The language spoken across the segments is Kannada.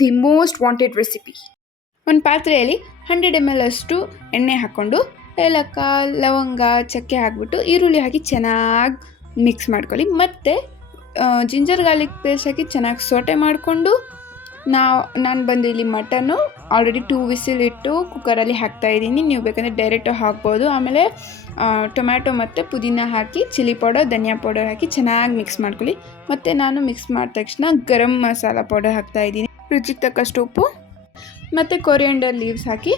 The most wanted recipe. ಒಂದು ಪಾತ್ರೆಯಲ್ಲಿ 100 ml ಅಷ್ಟು ಎಣ್ಣೆ ಹಾಕ್ಕೊಂಡು ಏಲಕ್ಕ, ಲವಂಗ, ಚಕ್ಕೆ ಹಾಕ್ಬಿಟ್ಟು ಈರುಳ್ಳಿ ಹಾಕಿ ಚೆನ್ನಾಗಿ ಮಿಕ್ಸ್ ಮಾಡ್ಕೊಳ್ಳಿ. ಮತ್ತು ಜಿಂಜರ್ ಗಾರ್ಲಿಕ್ ಪೇಸ್ಟ್ ಹಾಕಿ ಚೆನ್ನಾಗಿ ಸೋಟೆ ಮಾಡಿಕೊಂಡು ನಾನು ಬಂದು ಇಲ್ಲಿ ಮಟನ್ನು ಆಲ್ರೆಡಿ 2 ವಿಸಿಲ್ ಇಟ್ಟು ಕುಕ್ಕರಲ್ಲಿ ಹಾಕ್ತಾಯಿದ್ದೀನಿ. ನೀವು ಬೇಕಂದರೆ ಡೈರೆಕ್ಟು ಹಾಕ್ಬೋದು. ಆಮೇಲೆ ಟೊಮ್ಯಾಟೊ ಮತ್ತು ಪುದೀನ ಹಾಕಿ ಚಿಲ್ಲಿ ಪೌಡರ್, ಧನಿಯಾ ಪೌಡರ್ ಹಾಕಿ ಚೆನ್ನಾಗಿ ಮಿಕ್ಸ್ ಮಾಡ್ಕೊಳ್ಳಿ. ಮತ್ತು ನಾನು ಮಿಕ್ಸ್ ಮಾಡಿದ ತಕ್ಷಣ ಗರಂ ಮಸಾಲ ಪೌಡರ್ ಹಾಕ್ತಾಯಿದ್ದೀನಿ, ರುಚಿಗೆ ತಕ್ಕಷ್ಟು ಉಪ್ಪು ಮತ್ತು ಕೊರಿಯಂಡರ್ ಲೀವ್ಸ್ ಹಾಕಿ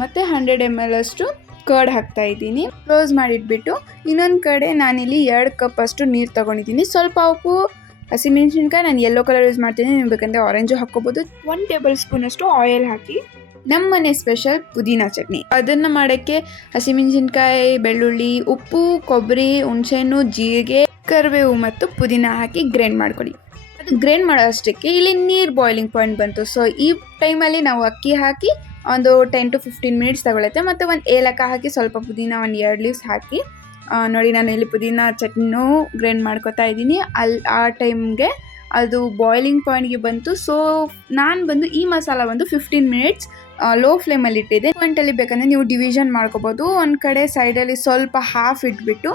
ಮತ್ತು 100 ml ಅಷ್ಟು ಕರ್ಡ್ ಹಾಕ್ತಾಯಿದ್ದೀನಿ. ಕ್ಲೋಸ್ ಮಾಡಿಟ್ಬಿಟ್ಟು ಇನ್ನೊಂದು ಕಡೆ ನಾನಿಲ್ಲಿ 2 ಕಪ್ ಅಷ್ಟು ನೀರು ತೊಗೊಂಡಿದ್ದೀನಿ. ಸ್ವಲ್ಪ ಉಪ್ಪು, ಹಸಿಮೆಣಸಿನ್ಕಾಯಿ, ನಾನು ಯೆಲ್ಲೋ ಕಲರ್ ಯೂಸ್ ಮಾಡ್ತೀನಿ, ನೀವು ಬೇಕಂದರೆ ಆರೆಂಜು ಹಾಕ್ಕೋಬೋದು. 1 ಟೇಬಲ್ ಸ್ಪೂನ್ ಅಷ್ಟು ಆಯಿಲ್ ಹಾಕಿ ನಮ್ಮ ಮನೆ ಸ್ಪೆಷಲ್ ಪುದೀನ ಚಟ್ನಿ. ಅದನ್ನು ಮಾಡೋಕ್ಕೆ ಹಸಿಮೆಣಸಿನ್ಕಾಯಿ, ಬೆಳ್ಳುಳ್ಳಿ, ಉಪ್ಪು, ಕೊಬ್ಬರಿ, ಹುಣಸೆಹಣ್ಣು, ಜೀರಿಗೆ, ಕರಿಬೇವು ಮತ್ತು ಪುದೀನ ಹಾಕಿ ಗ್ರೈಂಡ್ ಮಾಡ್ಕೊಳ್ಳಿ. ಅದು ಗ್ರೈಂಡ್ ಮಾಡೋ ಅಷ್ಟಕ್ಕೆ ಇಲ್ಲಿ ನೀರು ಬಾಯ್ಲಿಂಗ್ ಪಾಯಿಂಟ್ ಬಂತು. ಸೊ ಈ ಟೈಮಲ್ಲಿ ನಾವು ಅಕ್ಕಿ ಹಾಕಿ ಒಂದು 10 to 15 ಮಿನಿಟ್ಸ್ ತಗೊಳುತ್ತೆ. ಮತ್ತು ಒಂದು ಏಲಕ್ಕ ಹಾಕಿ ಸ್ವಲ್ಪ ಪುದೀನ, ಒಂದು 2 ಲೀವ್ಸ್ ಹಾಕಿ ನೋಡಿ ನಾನು ಇಲ್ಲಿ ಪುದೀನ ಚಟ್ನಿನೂ ಗ್ರೈಂಡ್ ಮಾಡ್ಕೊತಾ ಇದ್ದೀನಿ. ಆ ಟೈಮ್ಗೆ ಅದು ಬಾಯ್ಲಿಂಗ್ ಪಾಯಿಂಟ್ಗೆ ಬಂತು. ಸೊ ನಾನು ಬಂದು ಈ ಮಸಾಲ ಬಂದು 15 ಮಿನಿಟ್ಸ್ ಲೋ ಫ್ಲೇಮಲ್ಲಿ ಇಟ್ಟಿದ್ದೆ. ಪಾಯಿಂಟಲ್ಲಿ ಬೇಕಂದರೆ ನೀವು ಡಿವಿಷನ್ ಮಾಡ್ಕೋಬೋದು. ಒಂದು ಕಡೆ ಸೈಡಲ್ಲಿ ಸ್ವಲ್ಪ ಹಾಫ್ ಇಟ್ಬಿಟ್ಟು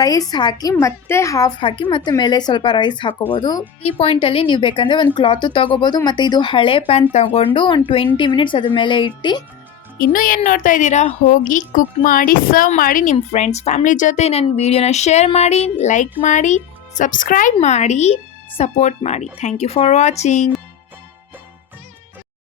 ರೈಸ್ ಹಾಕಿ ಮತ್ತೆ ಹಾಫ್ ಹಾಕಿ ಮತ್ತೆ ಮೇಲೆ ಸ್ವಲ್ಪ ರೈಸ್ ಹಾಕೋಬೋದು. ಈ ಪಾಯಿಂಟಲ್ಲಿ ನೀವು ಬೇಕಂದರೆ ಒಂದು ಕ್ಲಾತು ತೊಗೋಬೋದು. ಮತ್ತು ಇದು ಹಳೆ ಪ್ಯಾನ್ ತೊಗೊಂಡು ಒಂದು 20 ಮಿನಿಟ್ಸ್ ಅದ್ರ ಮೇಲೆ ಇಟ್ಟು ಇನ್ನೂ ಏನು ನೋಡ್ತಾ ಇದ್ದೀರಾ, ಹೋಗಿ ಕುಕ್ ಮಾಡಿ ಸರ್ವ್ ಮಾಡಿ ನಿಮ್ಮ ಫ್ರೆಂಡ್ಸ್ ಫ್ಯಾಮಿಲಿ ಜೊತೆ ನನ್ನ ವೀಡಿಯೋನ ಶೇರ್ ಮಾಡಿ, ಲೈಕ್ ಮಾಡಿ, ಸಬ್ಸ್ಕ್ರೈಬ್ ಮಾಡಿ, ಸಪೋರ್ಟ್ ಮಾಡಿ. Thank you for watching.